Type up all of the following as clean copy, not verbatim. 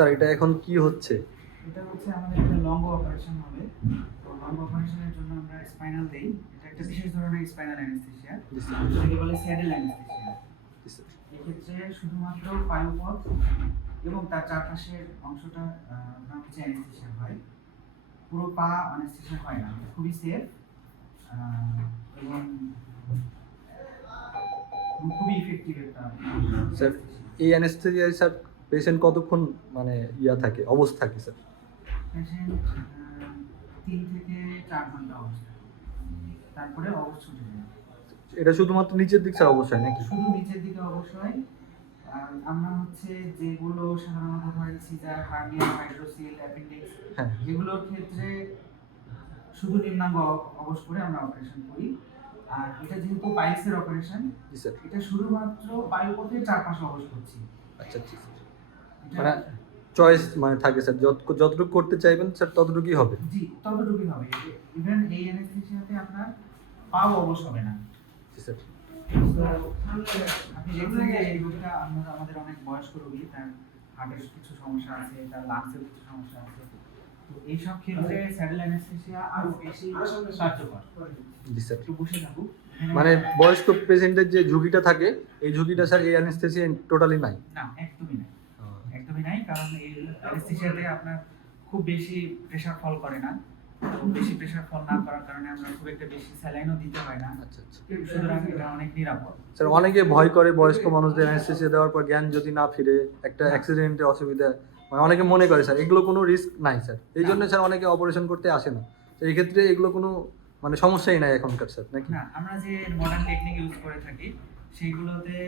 Sir এটা এখন কি হচ্ছে? এটা হচ্ছে আমাদের একটা লম্ব অপারেশন হবে। তো লম্ব অপারেশনের জন্য আমরা স্পাইনাল দেই। এটা একটা বিশেষ ধরনের স্পাইনাল অ্যানেস্থেসিয়া। জি স্যার। এটাকে বলে স্যাডেল অ্যানেস্থেসিয়া। জি স্যার। এক্ষেত্রে শুধুমাত্র পায়ুপথ এবং তার চারপাশের অংশটা আপনার হচ্ছে অ্যানেস্থেসিয়া হয়। পুরো পা অ্যানেস্থেসিয়া হয় না। খুবই সেফ এবং খুবই ইফেক্টিভ একটা স্যার এই অ্যানেস্থেসিয়ায় স্যার পেশেন্ট কতক্ষণ মানে থাকে অবস্থা থাকে স্যার? পেশেন্ট 3 থেকে 4 ঘন্টা অবস্থা, তারপরে অবস্থা ছুটে যায়। এটা শুধুমাত্র নিচের দিক স্যার অবশ্যই নাকি? শুধু নিচের দিকে অবশ্যই। আর আমরা হচ্ছে যেগুলো সাধারণত ধরেন সিজার, হার্নিয়া, হাইড্রোসিল, অ্যাপেন্ডিক্স হ্যাঁ। এগুলোর ক্ষেত্রে শুধু নিম্নাঙ্গ অবশ করে আমরা অপারেশন করি। আর এটা যেহেতু পাইলসের অপারেশন, জি স্যার। এটা শুধুমাত্র বায়ুপথের চারপাশে অবশ করছি। আচ্ছা আচ্ছা স্যার। মানে চয়েস মানে থাকে স্যার, যতটুকু করতে চাইবেন স্যার ততটুকুই হবে। জি, ততটুকুই হবে। ইভেন এই অ্যানেস্থেসিয়াতে আপনার পাও অবশ হবে না। জি স্যার। তো আপনি দেখলেন যে এই রোগটা আমাদের অনেক বয়স্ক রোগী, তার হার্টের কিছু সমস্যা আছে, তার লাংসের কিছু সমস্যা আছে। তো এইসব ক্ষেত্রে স্যাডেল অ্যানেস্থেসিয়া আরো বেশি কার্যকর। জি স্যার। একটু বসে থাকুক। মানে বয়স্ক পেশেন্টের যে ঝুঁকিটা থাকে এই ঝুঁকিটা স্যার এই অ্যানেস্থেসিয়া টোটালি নাই। না, একদমই নাই। একদমই নাই, কারণ এই অ্যানেস্থেসিয়াতে আপনার খুব বেশি প্রেসার ফল করে না। তো বেশি প্রেসার ফল না করার কারণে আমরা খুব একটা বেশি স্যালাইনও দিতে হয় না। আচ্ছা আচ্ছা। সুতরাং এটা অনেক নিরাপদ। স্যার অনেকে ভয় করে বয়স্ক মানুষদের অ্যানেস্থেসিয়া দেওয়ার পর জ্ঞান যদি না ফিরে একটা অ্যাক্সিডেন্টের অসুবিধা, মানে অনেকে মনে করে স্যার এগুলো কোনো রিস্ক নাই স্যার, এই জন্য স্যার অনেকে অপারেশন করতে আসে না। তো এই ক্ষেত্রে এগুলো কোনো মানে সমস্যাই নাই এখনকার স্যার নাকি? না, আমরা যে মডার্ন টেকনিক ইউজ করে থাকি সেইগুলোতে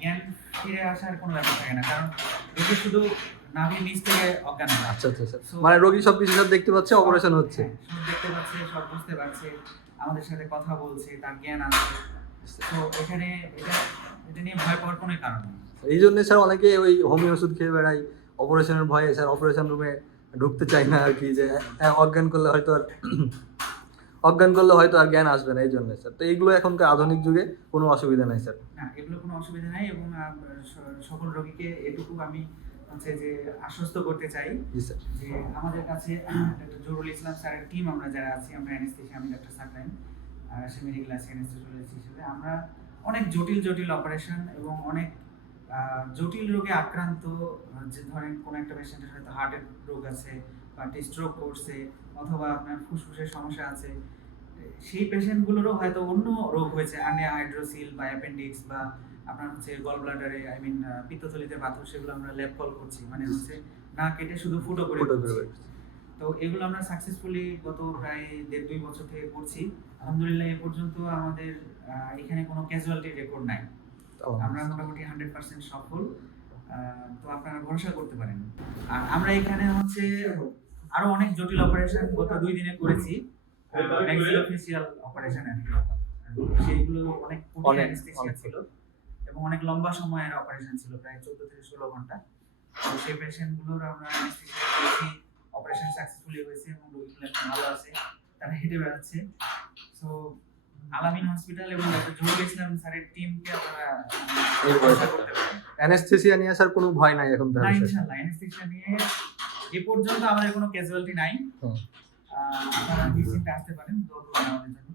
জ্ঞান ফিরে আসার কোনো ব্যাপার থাকে না, কারণ রোগী শুধু নাভির নিচ থেকে অজ্ঞান হয়। আচ্ছা আচ্ছা স্যার। মানে রোগী সব কিছু স্যার দেখতে পাচ্ছে, অপারেশন হচ্ছে। সব দেখতে পাচ্ছে, সব বুঝতে পারছে, আমাদের সাথে কথা বলছে, তার জ্ঞান আছে। তো এখানে এটা নিয়ে ভয় পাওয়ার কোনো কারণ নেই। এই জন্য স্যার অনেকে ওই হোমিও ওষুধ খেয়ে বেড়ায় অপারেশনের ভয়ে স্যার অপারেশন রুমে ঢুকতে চায় না আর কি, যে অজ্ঞান করলে হয়তো আর জ্ঞান আসবে না, এই জন্য স্যার। তো এইগুলো এখনকার আধুনিক যুগে কোনো অসুবিধা নাই স্যার। না, এগুলো কোনো অসুবিধা নাই, এবং সকল রোগীকে এটুকু আমি হচ্ছে যে আশ্বস্ত করতে চাই জি স্যার। যে আমাদের কাছে ডক্টর জহুরুল ইসলাম স্যারের টিম আমরা যারা আছি, আমরা অ্যানেস্থেসিয়া, আমি ডক্টর সাকলাইন, সে মেডিকেল অ্যানেস্থেসিওলজিস্ট হিসেবে আমরা অনেক জটিল অপারেশন এবং অনেক জটিল রোগে আক্রান্ত, যে ধরেন কোনো একটা পেশেন্টের হয়তো হার্টের রোগ আছে বা স্ট্রোক করছে অথবা আপনার ফুসফুসের সমস্যা আছে, সেই পেশেন্টগুলোরও হয়তো অন্য রোগ হয়েছে, হার্নিয়া, হাইড্রোসিল বা অ্যাপেন্ডিক্স বা আপনার হচ্ছে গল ব্লাডারে পিত্তথলিতে পাথর, সেগুলো আমরা ল্যাব কল করছি, মানে হচ্ছে না কেটে শুধু ফুটো করে করছি। তো এগুলো আমরা সাকসেসফুলি গত প্রায় 1.5-2 বছর থেকে করছি। আলহামদুলিল্লাহ এ পর্যন্ত আমাদের এখানে কোনো ক্যাজুয়ালিটি রেকর্ড নাই। আমরা মোটামুটি 100% সফল। তো আপনারা ভরসা করতে পারেন। আর আমরা এখানে হচ্ছে আরো অনেক জটিল অপারেশন গত 2 দিনে করেছি। ম্যাক্সিলোফেসিয়াল অপারেশন আর কি। সেইগুলো অনেক কঠিন অ্যানেস্থেসিয়া ছিল এবং অনেক লম্বা সময়ের অপারেশন ছিল, প্রায় 14 থেকে 16 ঘন্টা। তো সেই পেশেন্টগুলোর আমরা অ্যানেস্থেসিয়া দিয়েছি, অপারেশন সাকসেসফুলি হয়েছে এবং রোগীগুলো এখন ভালো আছে, তারা হেঁটে বেড়াচ্ছে। সো আলামিন হসপিটাল এবং ডক্টর জহুরুল ইসলাম স্যারের টিমকে আপনারা ভরসা করতে পারেন। অ্যানেস্থেসিয়া নিয়ে স্যার কোনো ভয় নাই এখন না, তাহলে? ইনশাআল্লাহ অ্যানেস্থেসিয়া নিয়ে এ পর্যন্ত আমাদের কোনো ক্যাজুয়ালিটি নাই। আপনারা নিশ্চিন্তে আসতে পারেন, দোয়া করবেন আমাদের জন্য।